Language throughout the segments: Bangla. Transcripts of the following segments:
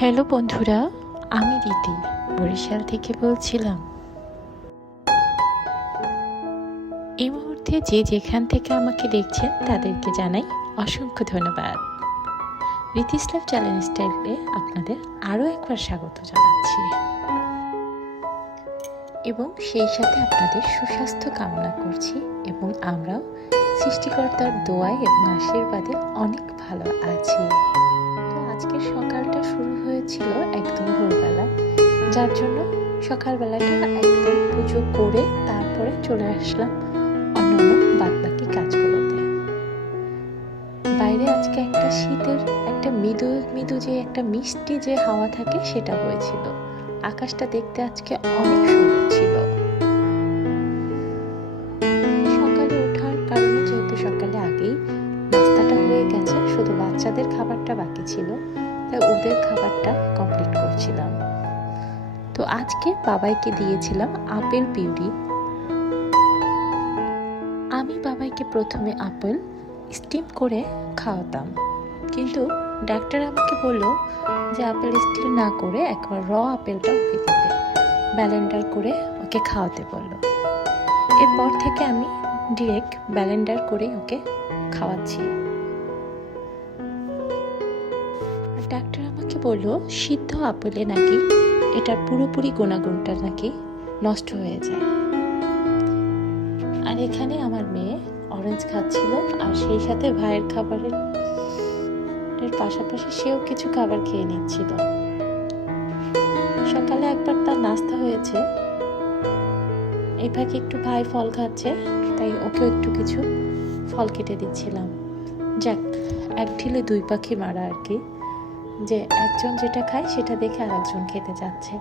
হ্যালো বন্ধুরা, আমি রীতি বরিশাল থেকে বলছিলাম। এই মুহূর্তে যে যেখান থেকে আমাকে দেখছেন তাদেরকে জানাই অসংখ্য ধন্যবাদ। রীতিস লাইফ চ্যালেঞ্জ স্টাইলে আপনাদের আরও একবার স্বাগত জানাচ্ছি এবং সেই সাথে আপনাদের সুস্বাস্থ্য কামনা করছি এবং আমরাও সৃষ্টিকর্তার দোয়ায় এবং আশীর্বাদে অনেক ভালো আছি। আজকের সকালটা শুরু হয়েছিল একদম ভোরবেলা, যার জন্য সকালবেলাটা একদম পুজো করে তারপরে চলে আসলাম অন্যান্য বাদবাকি কাজগুলোতে। বাইরে আজকে একটা শীতের একটা মৃদু মৃদু যে একটা মিষ্টি যে হাওয়া থাকে সেটা হয়েছিল। আকাশটা দেখতে আজকে অনেক সুন্দর ছিল। সকালে ওঠার কারণে যেহেতু সকালে আগেই নাস্তাটা হয়ে গেছে, শুধু বাচ্চাদের খাবারটা বাকি ছিল, তাই ওদের খাবারটা কমপ্লিট করছিলাম। তো আজকে বাবাইকে দিয়েছিলাম আপেল পিউরি। আমি বাবাইকে প্রথমে আপেল স্টিম করে খাওয়াতাম, কিন্তু ডাক্তার আমাকে বললো যে আপেল স্টিম না করে একবার র আপেলটা ওকে দিতে, ব্লেন্ডার করে ওকে খাওয়াতে বললো। এরপর থেকে আমি ডিরেক্ট ব্লেন্ডার করে ওকে খাওয়াচ্ছি। ডাক্তার আমাকে বললো সিদ্ধ আপেলে নাকি এটার পুরোপুরি গুণাগুণটা নাকি নষ্ট হয়ে যায়। আর এখানে আমার মেয়ে অরেঞ্জ খাচ্ছিল, আর সেই সাথে ভাইয়ের খাবারের পাশাপাশি সেও কিছু খাবার খেয়ে নিচ্ছিল। সকালে একবার তার নাস্তা হয়েছে, এই ফাঁকে একটু ভাই ফল খাচ্ছে, তাই ওকেও একটু কিছু ফল কেটে দিচ্ছিলাম। যাক, এক ঢিলে দুই পাখি মারা আর কি, যে একজন যেটা খায় সেটা দেখে আর একজন খেতে যাচ্ছে।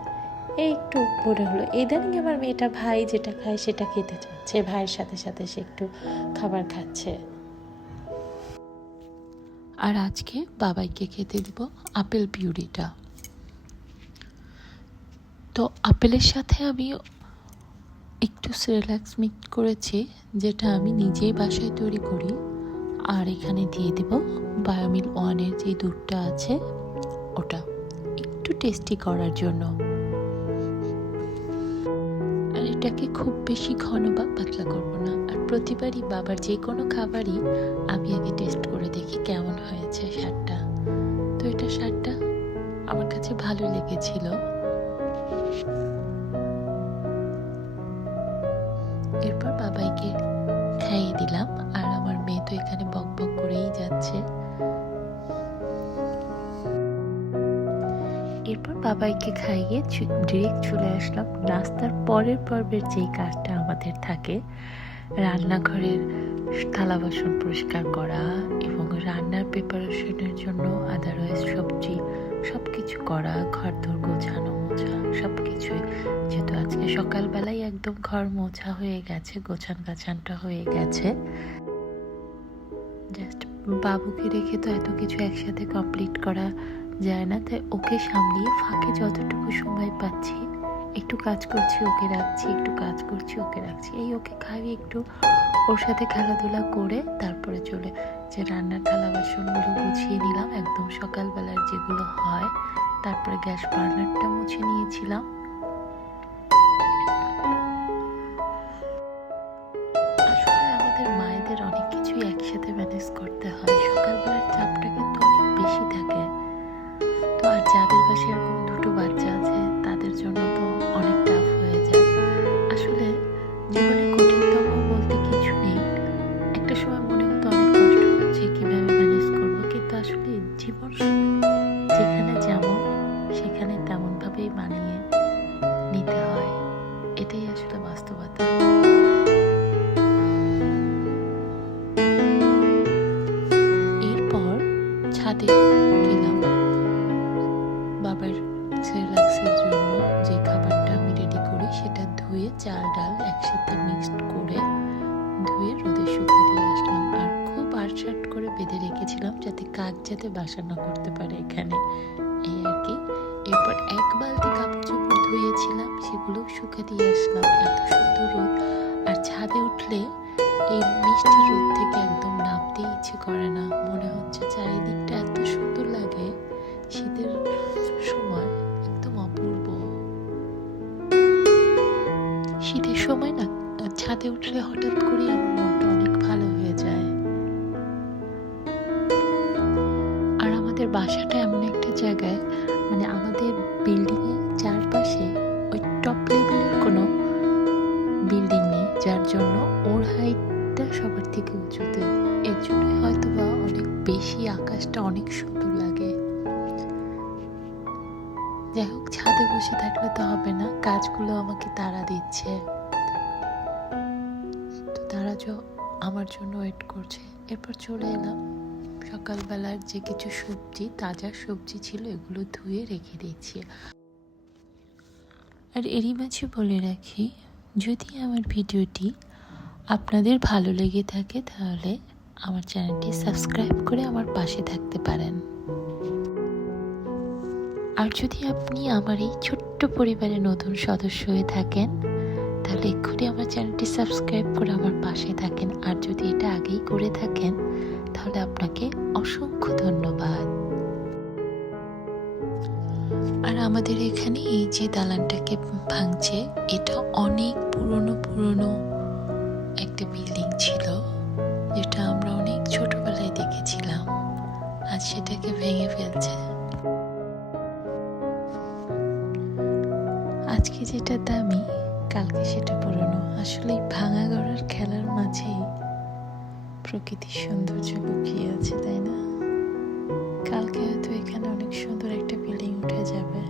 এই একটু মনে হলো ইদানিং আমার মেয়েটা ভাই যেটা খায় সেটা খেতে চাচ্ছে, ভাইয়ের সাথে সাথে সে একটু খাবার খাচ্ছে। আর আজকে বাবাইকে খেতে দিব আপেল পিউরিটা। তো আপেলের সাথে আমি একটু সেরেল্যাক্স মিক্স করেছি, যেটা আমি নিজেই বাসায় তৈরি করি। আর এখানে দিয়ে দেব বায়োমিল 1-এর যে দুধটা আছে ওটা, একটু টেস্টি করার জন্য। আর এটাকে খুব বেশি ঘন বা পাতলা করব না। আর প্রতিবারই বাবার যে কোনো খাবারই আমি আগে টেস্ট করে দেখি কেমন হয়েছে স্বাদটা। তো এটা স্বাদটা আমার কাছে ভালো লেগেছিল। এরপর বাবাইকে খাইয়ে দিলাম, আর আমার মেয়ে তো এখানে বক বক করেই যাচ্ছে। এরপর বাবাইকে খাইয়ে ডিরেক্ট চলে আসলাম নাস্তার পরের পর্বের যেই কাজটা আমাদের থাকে, রান্নাঘরের থালা বাসন পরিষ্কার করা এবং রান্নার প্রিপারেশনের জন্য আদারওয়াইজ সবজি সব কিছু করা, ঘর দোর গোছানো মোছা সব কিছুই। যেহেতু আজকে সকালবেলায় একদম ঘর মোছা হয়ে গেছে, গোছান গাছানটা হয়ে গেছে। জাস্ট বাবুকে রেখে তো এত কিছু একসাথে কমপ্লিট করা যায় না, তাই ওকে সামলিয়ে ফাঁকে যতটুকু সময় পাচ্ছি একটু কাজ করছি, ওকে রাখছি, একটু কাজ করছি, ওকে রাখছি। এই ওকে খাইয়ে একটু ওর সাথে খেলাধুলা করে তারপরে চলে যে রান্নার থালা বাসনগুলো গুছিয়ে নিলাম একদম সকালবেলার যেগুলো হয়। তারপরে গ্যাস বার্নারটা মুছে নিয়েছিলাম। আসলে আমাদের মায়েদের অনেক কিছুই একসাথে ম্যানেজ করতে হয়, সকালবেলার চাপটা কিন্তু অনেক বেশি থাকে। তো আর যাদের পাশে এরকম দুটো বাচ্চা আছে তাদের জন্য তো অনেক টাফ হয়ে যায়। আসলে জীবনে কঠিনতম বলতে কিছু নেই। একটা সময় মনে হতো অনেক কষ্ট হচ্ছে, কিভাবে ম্যানেজ করবো, কিন্তু আসলে জীবন যেখানে যেমন সেখানে তেমন ভাবেই মানিয়ে নিতে হয়, এটাই আসলে বাস্তবতা। এরপর ছাদে গেলাম বাবার সেরেলাক্সের জন্য যে খাবারটা আমি রেডি করি সেটা ধুয়ে চাল ডাল একসাথে মিক্সড করে ধুয়ে রোদে শুকিয়ে দিয়ে আসলাম। আর খুব আটসাট করে বেঁধে রেখেছিলাম যাতে কাক যাতে বাসা না করতে পারে এখানে, এই আর কি। এরপর এক বালতি কাপড় চোপড় ধুয়েছিলাম, সেগুলো শুকিয়ে দিয়ে আসলাম। এত সুন্দর রোদ, আর ছাদে উঠলে এই মিষ্টি রোদ থেকে একদম নামতে ইচ্ছে করে না, মনে হচ্ছে চারিদিকটা এত সুন্দর লাগে। শীতের ছাদে উঠলে হঠাৎ করে আমার মনটা অনেক ভালো হয়ে যায়। আর আমাদের বাসাটা এমন একটা জায়গায়, মানে আমাদের বিল্ডিং এর চারপাশে ওই টপ লেভেলের কোনো বিল্ডিং নেই, যার জন্য ওর হাইটটা সবার থেকে উঁচুতে। এর জন্যই হয়তো বা অনেক বেশি আকাশটা অনেক সুন্দর লাগে। যাই হোক, ছাদে বসে থাকলে তো হবে না, কাজগুলো আমাকে তাড়া দিচ্ছে, তো তারা আমার জন্য ওয়েট করছে। এরপর চলে এলাম। সকালবেলার যে কিছু সবজি, তাজা সবজি ছিল, এগুলো ধুয়ে রেখে দিচ্ছি। আর এরই মাঝে বলে রাখি, যদি আমার ভিডিওটি আপনাদের ভালো লেগে থাকে তাহলে আমার চ্যানেলটি সাবস্ক্রাইব করে আমার পাশে থাকতে পারেন। আর যদি আপনি আমার এই ছোট্ট পরিবারের নতুন সদস্য হয়ে থাকেন তাহলে এক্ষুনি আমার চ্যানেলটি সাবস্ক্রাইব করে আমার পাশে থাকেন। আর যদি এটা আগেই করে থাকেন তাহলে আপনাকে অসংখ্য ধন্যবাদ। আর আমাদের এখানে এই যে দালানটাকে ভাঙছে, এটা অনেক পুরনো একটা বিল্ডিং ছিল, যেটা আমরা অনেক ছোটবেলায় দেখেছিলাম। আজ সেটাকে ভেঙে ফেলছে। আজকে যেটা দামি, কালকে সেটা পুরনো। আসলে ভাঙা গড়ার খেলার মাঝেই প্রকৃতির সৌন্দর্য লুকিয়ে আছে, তাই না? কালকে হয়তো এখানে অনেক সুন্দর একটা বিল্ডিং উঠে যাবে।